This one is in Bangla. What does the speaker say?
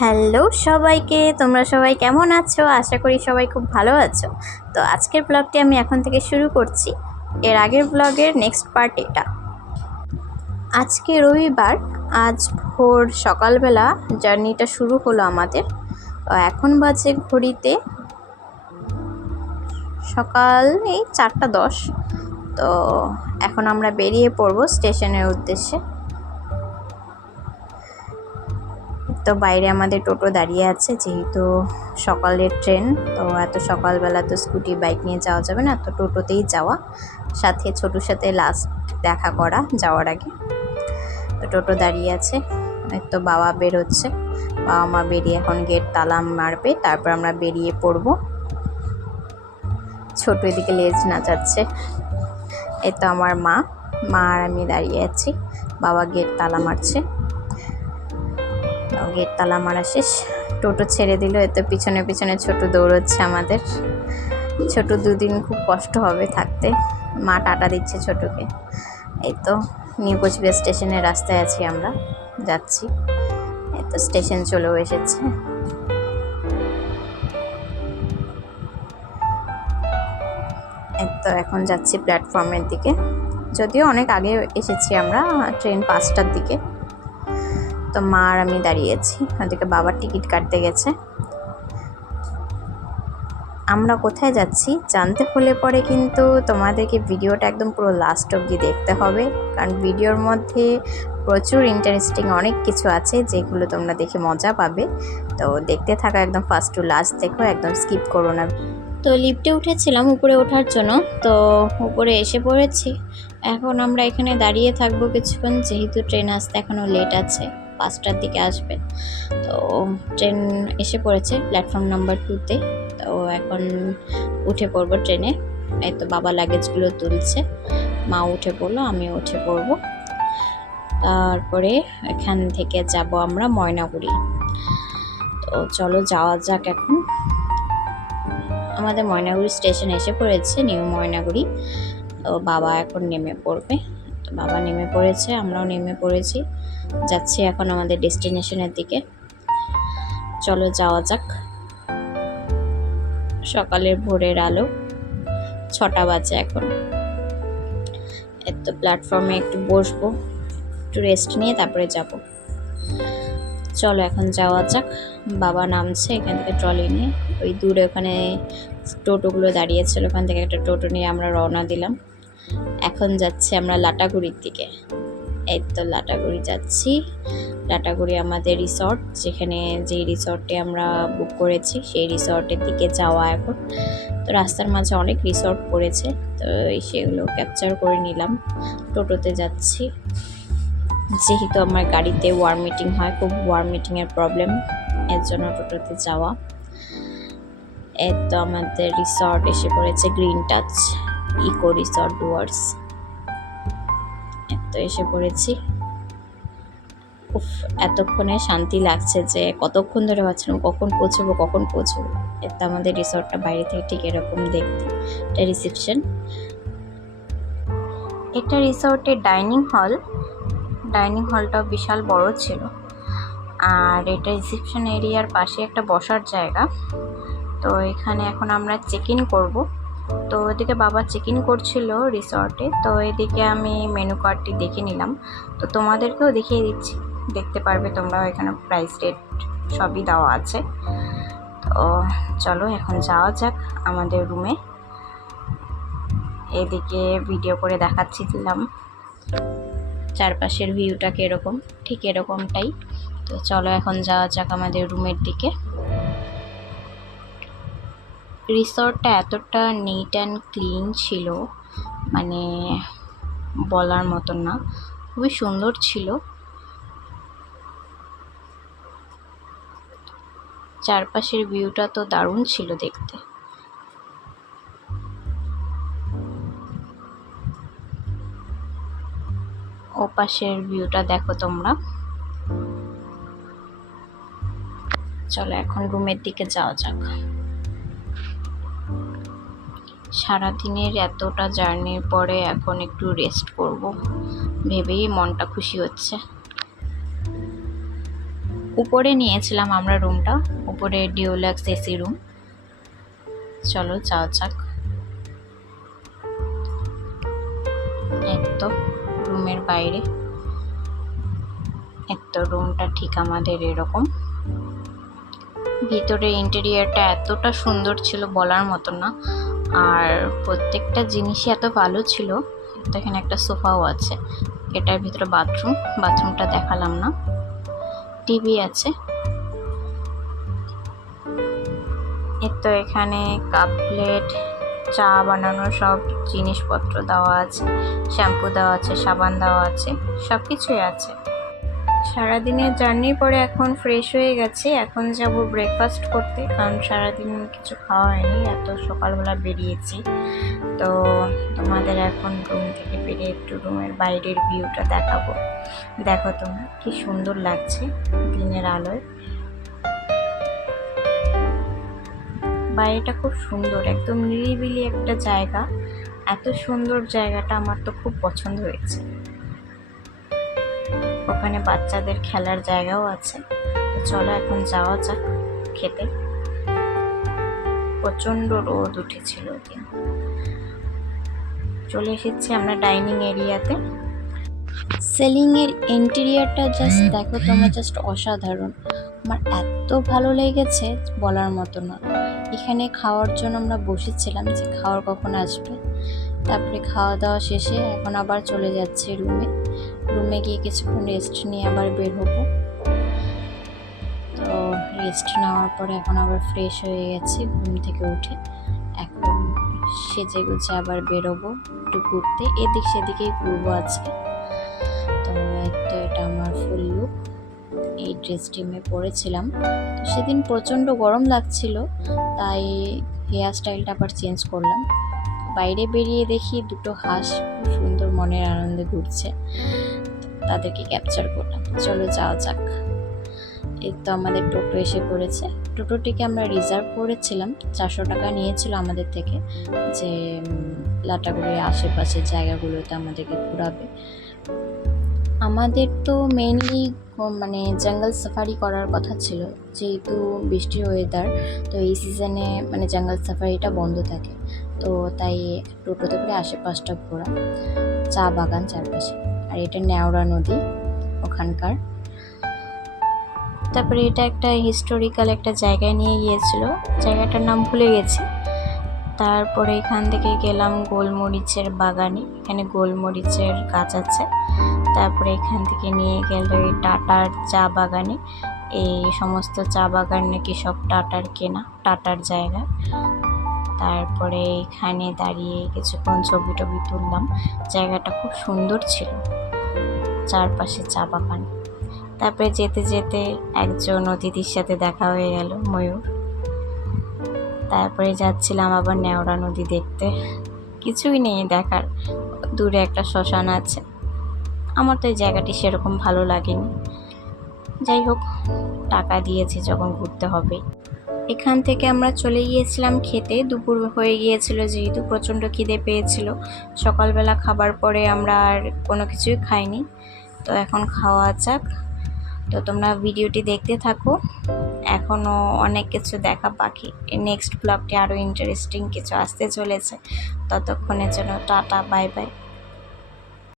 হ্যালো সবাইকে, তোমরা সবাই কেমন আছো? আশা করি সবাই খুব ভালো আছো। তো আজকের ব্লগটি আমি এখন থেকে শুরু করছি। এর আগের ব্লগের নেক্সট পার্ট এটা। আজকে রবিবার, আজ ভোর সকালবেলা জার্নিটা শুরু হলো আমাদের। এখন বাজে ঘড়িতে সকাল এই চারটা দশ। তো এখন আমরা বেরিয়ে পড়ব স্টেশনের উদ্দেশ্যে। তো বাইরে আমাদের টোটো দাঁড়িয়ে আছে, যেহেতু সকালের ট্রেন, তো এত সকালবেলা তো স্কুটি, বাইক নিয়ে যাওয়া যাবে না, তো টোটোতেই যাওয়া। সাথে ছোটোর সাথে লাস্ট দেখা করা, যাওয়ার আগে। তো টোটো দাঁড়িয়ে আছে তো বাবা বেরোচ্ছে। বাবা মা বেরিয়ে এখন গেট তালা মারবে, তারপর আমরা বেরিয়ে পড়ব। ছোট এদিকে লেজ নাচাচ্ছে। এই তো আমার মা মা আর আমি দাঁড়িয়ে আছি। বাবা গেট তালা মারছে। গেট তালা মারা শেষ। টোটো ছেড়ে দিল এত পিছনে পিছনে ছোট দৌড়চ্ছে আমাদের। ছোট দুদিন খুব কষ্ট হবে থাকতে। মা টাটা দিচ্ছে ছোটকে। এই তো নিউ কোচবিহার স্টেশনের রাস্তায় আছি আমরা। যাচ্ছি। এই তো স্টেশন চলেও এসেছে। তো এখন যাচ্ছি প্ল্যাটফর্মের দিকে। যদিও অনেক আগে এসেছি আমরা, ট্রেন পাঁচটার দিকে। তো মা আর আমি দাঁড়িয়েছি। ওদিকে বাবার টিকিট কাটতে গেছে। আমরা কোথায় যাচ্ছি জানতে হলে পরে কিন্তু তোমাদেরকে ভিডিওটা একদম পুরো লাস্ট অবধি দেখতে হবে। কারণ ভিডিওর মধ্যে প্রচুর ইন্টারেস্টিং অনেক কিছু আছে যেগুলো তোমরা দেখে মজা পাবে। তো দেখতে থাকা একদম ফার্স্ট টু লাস্ট দেখো একদম স্কিপ করো না। তো লিফটে উঠেছিলাম উপরে ওঠার জন্য। তো উপরে এসে পড়েছি। এখন আমরা এখানে দাঁড়িয়ে থাকব কিছুক্ষণ, যেহেতু ট্রেন আসতে এখনও লেট আছে। পাঁচটার দিকে আসবেন। তো ট্রেন এসে পড়েছে প্ল্যাটফর্ম নাম্বার টুতে তো। এখন উঠে পড়ব ট্রেনে। এই তো বাবা লাগেজগুলো তুলছে। মা উঠে পড়ল আমি উঠে পড়ব। তারপরে এখান থেকে যাব আমরা ময়নাগুড়ি। তো চলো যাওয়া যাক এখন। আমাদের ময়নাগুড়ি স্টেশন এসে পড়েছে নিউ ময়নাগুড়ি। তো বাবা এখন নেমে পড়বে। তো বাবা নেমে পড়েছে, আমরাও নেমে পড়েছি। যাচ্ছি এখন আমাদের ডেস্টিনেশনের দিকে। চলো যাওয়া যাক। সকালের ভোরের আলো, ছটা বাজে এখন। এত প্ল্যাটফর্মে একটু বসবো, একটু রেস্ট নিয়ে তারপরে যাব। চলো এখন যাওয়া যাক। বাবা নামছে এখান থেকে ট্রলি নিয়ে। ওই দূরে ওখানে টোটোগুলো দাঁড়িয়েছিল, ওখান থেকে একটা টোটো নিয়ে আমরা রওনা দিলাম। এখন যাচ্ছি আমরা লাটাগুড়ির দিকে। এই তো লাটাগুড়ি যাচ্ছি। লাটাগুড়ি আমাদের রিসর্ট যেখানে যেই রিসর্টে আমরা বুক করেছি, সেই রিসর্টের দিকে যাওয়া এখন। তো রাস্তার মাঝে অনেক রিসর্ট পড়েছে, তো সেগুলো ক্যাপচার করে নিলাম। টোটোতে যাচ্ছি। যেহেতু আমার গাড়িতে ওয়ার মিটিং হয়, খুব ওয়ার মিটিংয়ের প্রবলেম এর জন্য টোটোতে যাওয়া। এই তো আমাদের রিসর্ট এসে পড়েছে green touch eco resort Dooars তো এসে পড়েছি। উফ, এতক্ষণে শান্তি লাগছে যে কতক্ষণ ধরে ভাবছিলাম কখন পৌঁছবো কখন পৌঁছবো। এতে আমাদের রিসর্টটা বাইরে থেকে ঠিক এরকম দেখতে। এটা রিসেপশন। এটা রিসর্টের ডাইনিং হল। ডাইনিং হলটাও বিশাল বড় ছিল। আর এটা রিসেপশন এরিয়ার পাশে একটা বসার জায়গা। তো এখানে এখন আমরা চেক ইন করব। তো ওইদিকে বাবা চেক ইন করছিল রিসর্টে তো এদিকে আমি মেনু কার্ডটি দেখে নিলাম। তো তোমাদেরকেও দেখিয়ে দিচ্ছি, দেখতে পারবে তোমরাও এখানে প্রাইস রেট সবই দেওয়া আছে। তো চলো এখন যাওয়া যাক আমাদের রুমে এদিকে ভিডিও করে দেখাচ্ছি দিলাম চারপাশের ভিউটা কীরকম? ঠিক এরকমটাই। তো চলো এখন যাওয়া যাক আমাদের রুমের দিকে। রিসর্টটা এতটা নিট অ্যান্ড ক্লিন ছিল মানে বলার মতন না, খুবই সুন্দর ছিল। চারপাশের ভিউটা তো দারুণ ছিল দেখতে। ও পাশের ভিউটা দেখো তোমরা। চলো এখন রুমের দিকে যাওয়া যাক। সারাদিনের এতটা জার্নির পরে এখন একটু রেস্ট করব। ভেবেই মনটা খুশি হচ্ছে। উপরে নিয়েছিলাম আমরা রুমটা উপরে ডিওলাক্স এসি রুম চলো, যাওয়া যাক। তো, রুমের বাইরে। এই তো রুমটা ঠিক আমাদের এরকম। ভিতরে ইন্টেরিয়ারটা এতটা সুন্দর ছিল বলার মতো না। আর প্রত্যেকটা জিনিসই এত ভালো ছিল। তো এখানে একটা সোফাও আছে। এটার ভিতরে বাথরুম। বাথরুমটা দেখালাম না। টিভি আছে। তো এখানে কাপ প্লেট, চা বানানোর সব জিনিসপত্র দেওয়া আছে। শ্যাম্পু দেওয়া আছে, সাবান দেওয়া আছে সব কিছুই আছে। সারাদিনের জার্নির পরে এখন ফ্রেশ হয়ে গেছে, এখন যাব ব্রেকফাস্ট করতে। কারণ সারাদিন কিছু খাওয়া হয়নি, এত সকালবেলা বেরিয়েছি। তো তোমাদের এখন রুম থেকে বেরিয়ে একটু রুমের বাইরের ভিউটা দেখাবো। দেখো তোমরা, কি সুন্দর লাগছে দিনের আলোয়। বাইরেটা খুব সুন্দর, একদম নিরিবিলি একটা জায়গা। এত সুন্দর জায়গাটা আমার তো খুব পছন্দ হয়েছে। ওখানে বাচ্চাদের খেলার জায়গাও আছে। চলো এখন যাওয়া যাক খেতে। প্রচণ্ড রোদ উঠেছিল দিন চলে এসেছি আমরা ডাইনিং এরিয়াতে। সেলিংয়ের ইন্টেরিয়ারটা জাস্ট দেখো তোমরা জাস্ট অসাধারণ। আমার এত ভালো লেগেছে বলার মতো না। এখানে খাওয়ার জন্য আমরা বসেছিলাম যে খাওয়ার কখন আসবে। তারপরে খাওয়া দাওয়া শেষে এখন আবার চলে যাচ্ছে রুমে। রুমে গিয়ে কিছুক্ষণ রেস্ট নিয়ে আবার বের হব। তো রেস্ট নেওয়ার পরে এখন আবার ফ্রেশ হয়ে গেছি ঘুম থেকে উঠে। এখন সেজে গুজে আবার বেরোবো একটু ঘুরতে। এদিক সেদিকেই ঘুরবো আজকে। তো তো এটা আমার ফুল লুক এই ড্রেসটি আমি পরেছিলাম তো সেদিন প্রচণ্ড গরম লাগছিল, তাই হেয়ার স্টাইলটা আবার চেঞ্জ করলাম। বাইরে বেরিয়ে দেখি দুটো হাঁস খুব সুন্দর মনের আনন্দে ঘুরছে। তাদেরকে ক্যাপচার করলাম। চলো যাওয়া যাক। এই তো আমাদের টোটো এসে পড়েছে। টোটোটিকে আমরা রিজার্ভ করেছিলাম। চারশো টাকা নিয়েছিল আমাদের থেকে যে লাটাগুড়ির আশেপাশের জায়গাগুলোতে আমাদেরকে ঘোরাবে। আমাদের তো মেনলি মানে জঙ্গল সাফারি করার কথা ছিল। যেহেতু বৃষ্টির ওয়েদার তো এই সিজনে মানে জঙ্গল সাফারিটা বন্ধ থাকে। তো তাই টোটোতে করে আশেপাশটা ঘোরা চা বাগান চারপাশে। আর এটা নেওড়া নদী ওখানকার। তারপরে এটা একটা হিস্টোরিক্যাল একটা জায়গায় নিয়ে গিয়েছিল। জায়গাটার নাম ভুলে গেছি। তারপরে এখান থেকে গেলাম গোলমরিচের বাগানে। এখানে গোলমরিচের গাছ আছে। তারপরে এখান থেকে নিয়ে গেল এই টাটার চা বাগানে। এই সমস্ত চা বাগান নাকি সব টাটার কেনা, টাটার জায়গা। তারপরে এখানে দাঁড়িয়ে কিছুক্ষণ ছবি টবি তুললাম। জায়গাটা খুব সুন্দর ছিল। চারপাশে চা বাগান। তারপরে যেতে যেতে একজন অতিথির সাথে দেখা হয়ে গেল, ময়ূর। তারপরে যাচ্ছিলাম আবার নেওড়া নদী দেখতে। কিছুই নেই দেখার, দূরে একটা শ্মশান আছে। আমার তো এই জায়গাটি সেরকম ভালো লাগেনি। যাই হোক, টাকা দিয়েছি যখন ঘুরতে হবে। এখান থেকে আমরা চলে গিয়েছিলাম খেতে। দুপুর হয়ে গিয়েছিল যেহেতু প্রচণ্ড খিদে পেয়েছিল। সকালবেলা খাবার পরে আমরা আর কোনো কিছুই খাইনি। তো এখন খাওয়া যাক। তো তোমরা ভিডিওটি দেখতে থাকো। এখনও অনেক কিছু দেখা বাকি। নেক্সট ব্লগটি আরও ইন্টারেস্টিং কিছু আসতে চলেছে। ততক্ষণের জন্য টাটা, বাই বাই।